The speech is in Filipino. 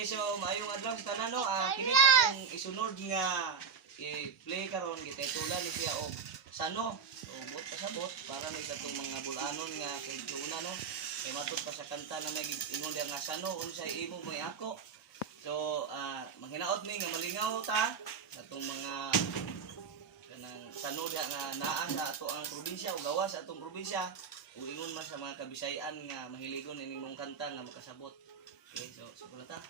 Okay, so maayong adlaw sa tanan no. Kini akong isunod nga i-play karon gititulan ni siya og sano. So bot pasabot para ni katong mga bulanon nga kay una no. Kay matud pa sa kanta na may ingon nga sano unsay imo mo ako. So manghinaot mi nga malingaw ta katong mga kanang sano diha nga naa sa ato ang probinsya o gawas sa atong probinsya. Ug ingon man sa mga Kabisayan nga mahiligon ining mong kanta nga makasabot. Okay, so sukulata.